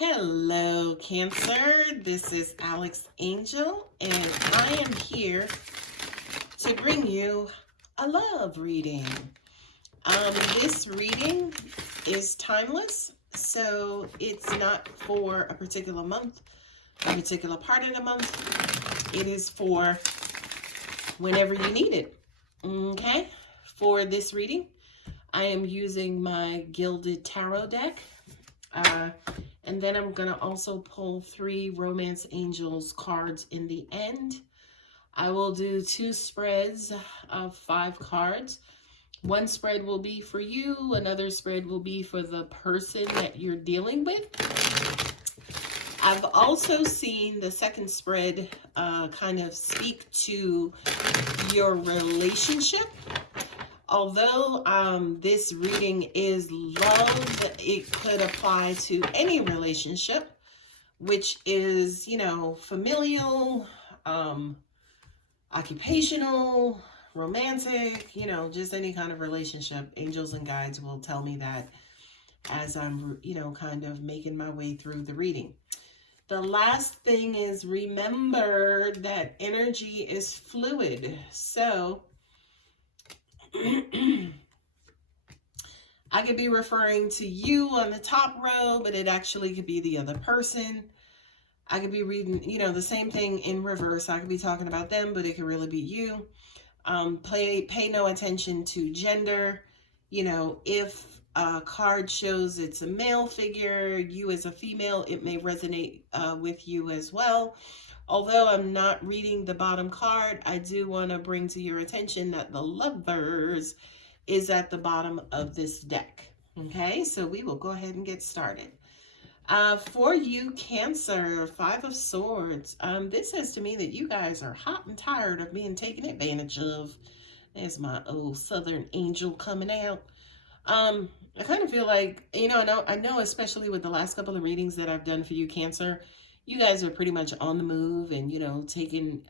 Hello, Cancer. This is Alex Angel, and I am here to bring you a love reading. This reading is timeless, so it's not for a particular month, a particular part of the month. It is for whenever you need it. Okay? For this reading, I am using my Gilded Tarot deck. And then I'm going to also pull 3 Romance Angels cards in the end. I will do 2 spreads of 5 cards. One spread will be for you. Another spread will be for the person that you're dealing with. I've also seen the second spread kind of speak to your relationship. Although this reading is love, it could apply to any relationship, which is, familial, occupational, romantic, just any kind of relationship. Angels and guides will tell me that as I'm, kind of making my way through the reading. The last thing is, remember that energy is fluid. So I could be referring to you on the top row, but it actually could be the other person. I could be reading, the same thing in reverse. I could be talking about them, but it could really be you. Pay no attention to gender. If a card shows it's a male figure, you as a female, it may resonate with you as well. Although I'm not reading the bottom card, I do want to bring to your attention that the Lovers is at the bottom of this deck. Okay, so we will go ahead and get started. For you, Cancer, 5 of Swords. This says to me that you guys are hot and tired of being taken advantage of. There's my old Southern angel coming out. I kind of feel like, I know especially with the last couple of readings that I've done for you, Cancer, you guys are pretty much on the move and, taking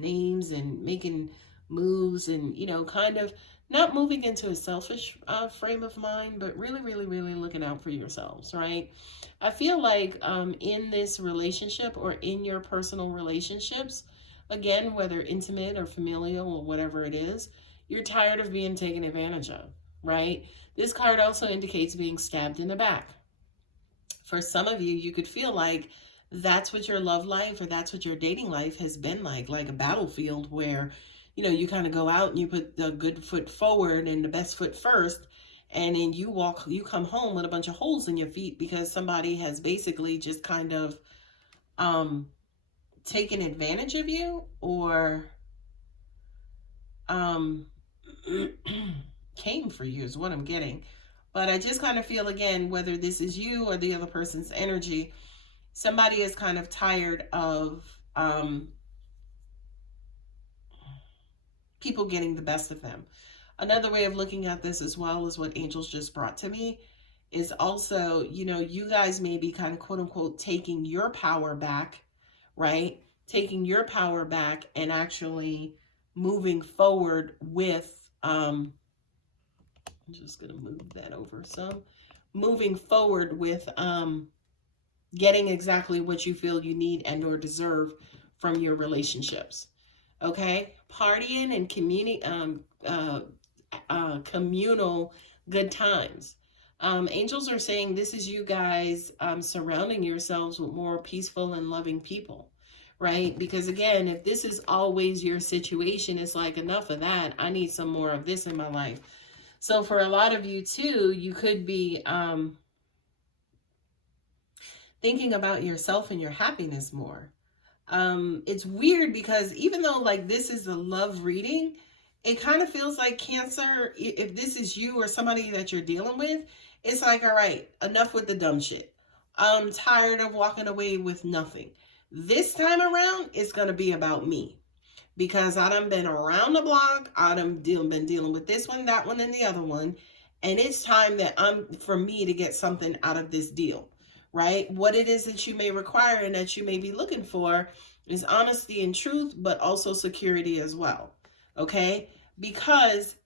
names and making moves and, kind of not moving into a selfish frame of mind, but really, really, really looking out for yourselves, right? I feel like in this relationship or in your personal relationships, again, whether intimate or familial or whatever it is, you're tired of being taken advantage of, right? This card also indicates being stabbed in the back. For some of you, you could feel like that's what your love life or that's what your dating life has been like a battlefield where, you kind of go out and you put the good foot forward and the best foot first, and then you come home with a bunch of holes in your feet because somebody has basically just kind of taken advantage of you or came for you is what I'm getting. But I just kind of feel, again, whether this is you or the other person's energy, somebody is kind of tired of people getting the best of them. Another way of looking at this as well is what angels just brought to me is also, you guys may be kind of quote unquote taking your power back, right? Taking your power back and actually moving forward with, I'm just going to move that over some. Moving forward with getting exactly what you feel you need and or deserve from your relationships. Okay? Partying and communal good times. Angels are saying this is you guys surrounding yourselves with more peaceful and loving people. Right? Because again, if this is always your situation, it's like, enough of that. I need some more of this in my life. So for a lot of you too, you could be thinking about yourself and your happiness more. It's weird because even though like this is a love reading, it kind of feels like Cancer, if this is you or somebody that you're dealing with, it's like, all right, enough with the dumb shit. I'm tired of walking away with nothing. This time around, it's going to be about me. Because I done been around the block. I done been dealing with this one, that one, and the other one. And it's time that for me to get something out of this deal, right? What it is that you may require and that you may be looking for is honesty and truth, but also security as well, okay? Because,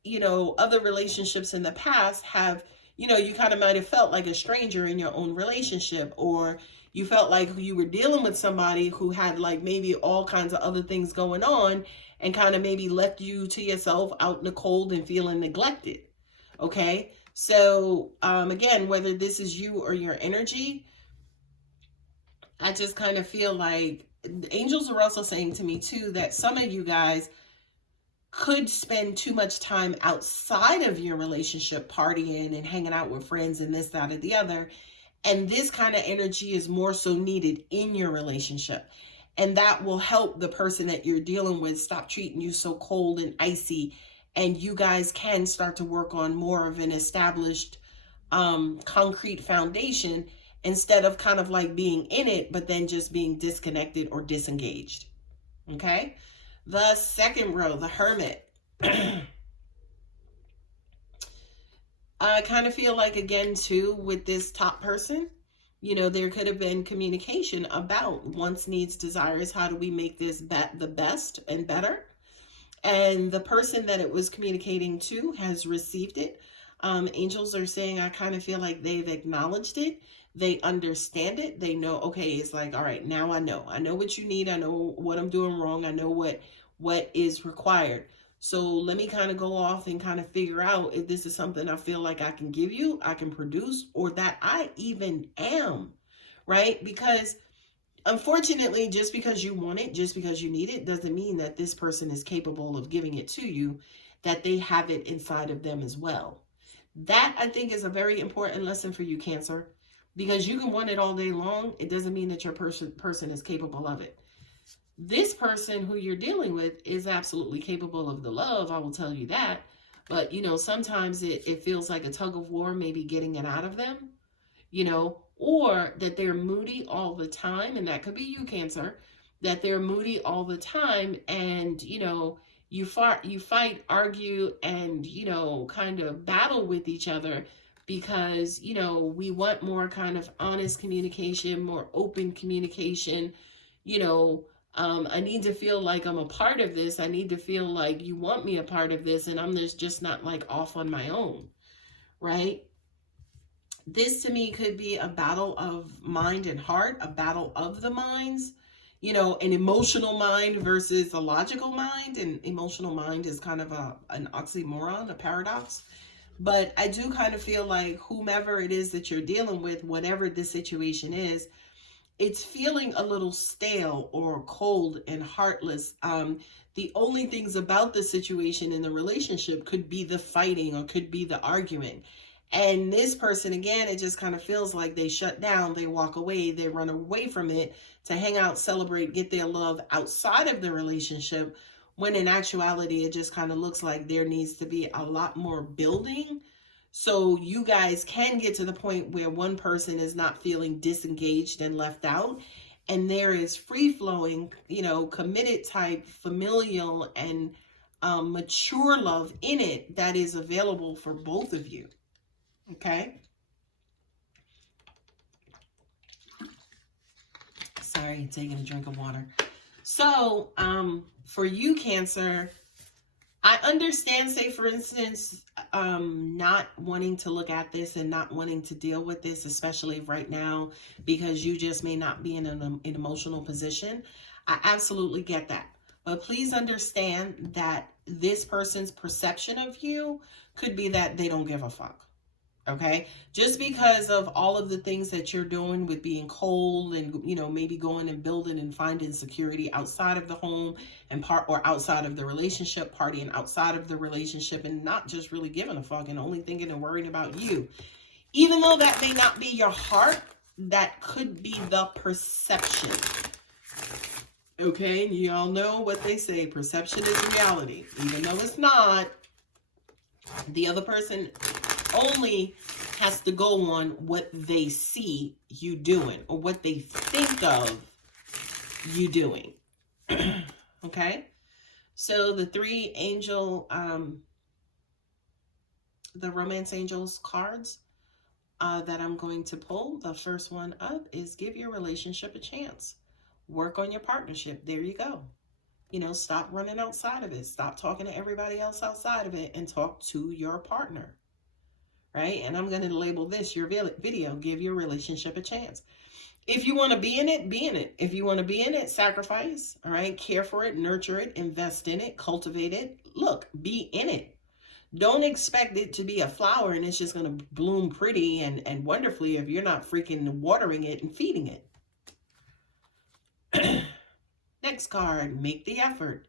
other relationships in the past have, you know, you kind of might have felt like a stranger in your own relationship, or you felt like you were dealing with somebody who had like maybe all kinds of other things going on and kind of maybe left you to yourself out in the cold and feeling neglected. Okay. So, again, whether this is you or your energy, I just kind of feel like the angels are also saying to me too that some of you guys could spend too much time outside of your relationship partying and hanging out with friends and this, that, or the other. And this kind of energy is more so needed in your relationship. And that will help the person that you're dealing with stop treating you so cold and icy. And you guys can start to work on more of an established concrete foundation instead of kind of like being in it, but then just being disconnected or disengaged. Okay. The second row, the Hermit. I kind of feel like, again, too, with this top person, you know, there could have been communication about wants, needs, desires. How do we make this the best and better? And the person that it was communicating to has received it. Angels are saying, I kind of feel like they've acknowledged it. They understand it. They know, okay, it's like, all right, now I know what you need. I know what I'm doing wrong. I know what is required. So let me kind of go off and kind of figure out if this is something I feel like I can give you, I can produce, or that I even am, right? Because unfortunately, just because you want it, just because you need it, doesn't mean that this person is capable of giving it to you, that they have it inside of them as well. That, I think, is a very important lesson for you, Cancer, because you can want it all day long. It doesn't mean that your person is capable of it. This person who you're dealing with is absolutely capable of the love, I will tell you that. But, you know, sometimes it feels like a tug of war, maybe getting it out of them, you know, or that they're moody all the time. And that could be you, Cancer, that they're moody all the time. And, you know, you fight, argue, and, you know, kind of battle with each other because, you know, we want more kind of honest communication, more open communication, you know. I need to feel like I'm a part of this. I need to feel like you want me a part of this, and I'm just not like off on my own, right? This to me could be a battle of mind and heart, a battle of the minds, you know, an emotional mind versus a logical mind. And emotional mind is kind of an oxymoron, a paradox. But I do kind of feel like whomever it is that you're dealing with, whatever the situation is, it's feeling a little stale or cold and heartless. The only things about the situation in the relationship could be the fighting or could be the arguing. And this person, again, it just kind of feels like they shut down, they walk away, they run away from it to hang out, celebrate, get their love outside of the relationship, when in actuality, it just kind of looks like there needs to be a lot more building. So you guys can get to the point where one person is not feeling disengaged and left out, and there is free-flowing, you know, committed type, familial, and mature love in it that is available for both of you. Okay? Sorry, taking a drink of water. So, for you, Cancer, I understand, say, for instance, not wanting to look at this and not wanting to deal with this, especially right now, because you just may not be in an emotional position. I absolutely get that. But please understand that this person's perception of you could be that they don't give a fuck. Okay, just because of all of the things that you're doing with being cold and, you know, maybe going and building and finding security outside of the home and or outside of the relationship, partying outside of the relationship, and not just really giving a fuck and only thinking and worrying about you. Even though that may not be your heart, that could be the perception. Okay, you all know what they say, perception is reality. Even though it's not, the other person only has to go on what they see you doing or what they think of you doing. Okay, so the three angel, the romance angels cards that I'm going to pull, the first one up is give your relationship a chance. Work on your partnership. There you go. You know, stop running outside of it. Stop talking to everybody else outside of it and talk to your partner. right? And I'm going to label this your video, give your relationship a chance. If you want to be in it, be in it. If you want to be in it, sacrifice, all right? Care for it, nurture it, invest in it, cultivate it. Look, be in it. Don't expect it to be a flower and it's just going to bloom pretty and wonderfully if you're not freaking watering it and feeding it. Next card, make the effort.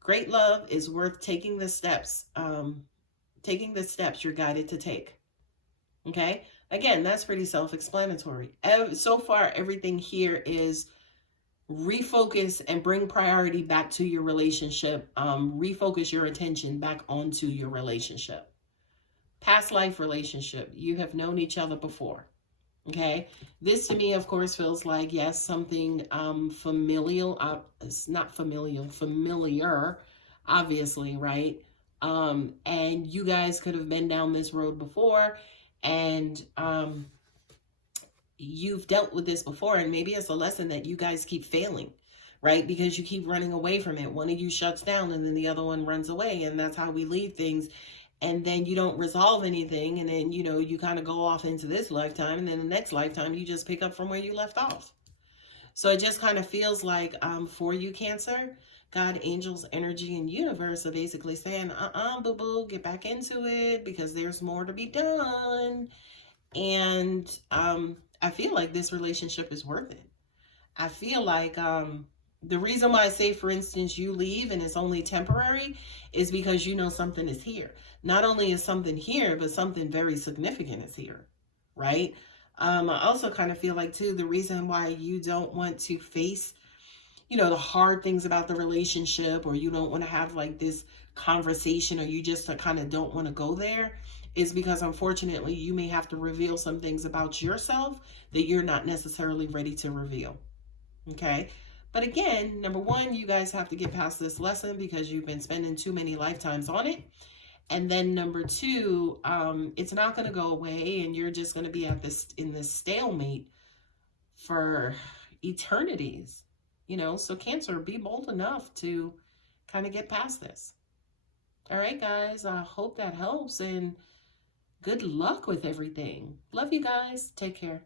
Great love is worth taking the steps. You're guided to take. Okay? Again, that's pretty self-explanatory. So far, everything here is refocus and bring priority back to your relationship. Refocus your attention back onto your relationship. Past life relationship. You have known each other before. Okay. This to me, of course, feels like, yes, something familial. It's not familial, familiar, obviously, right? And you guys could have been down this road before, and you've dealt with this before, and maybe it's a lesson that you guys keep failing, right? Because you keep running away from it. One of you shuts down and then the other one runs away, and that's how we leave things. And then you don't resolve anything, and then, you know, you kind of go off into this lifetime, and then the next lifetime you just pick up from where you left off. So it just kind of feels like for you, Cancer, God, angels, energy, and universe are basically saying, boo-boo, get back into it because there's more to be done. And I feel like this relationship is worth it. I feel like the reason why I say, for instance, you leave and it's only temporary is because you know something is here. Not only is something here, but something very significant is here, right? I also kind of feel like, too, the reason why you don't want to face, you know, the hard things about the relationship, or you don't want to have like this conversation, or you just kind of don't want to go there, is because unfortunately you may have to reveal some things about yourself that you're not necessarily ready to reveal. Okay. But again, number one, you guys have to get past this lesson because you've been spending too many lifetimes on it. And then number two, it's not going to go away, and you're just going to be at this in this stalemate for eternities. You know, so Cancer, be bold enough to kind of get past this. All right, guys, I hope that helps, and good luck with everything. Love you guys. Take care.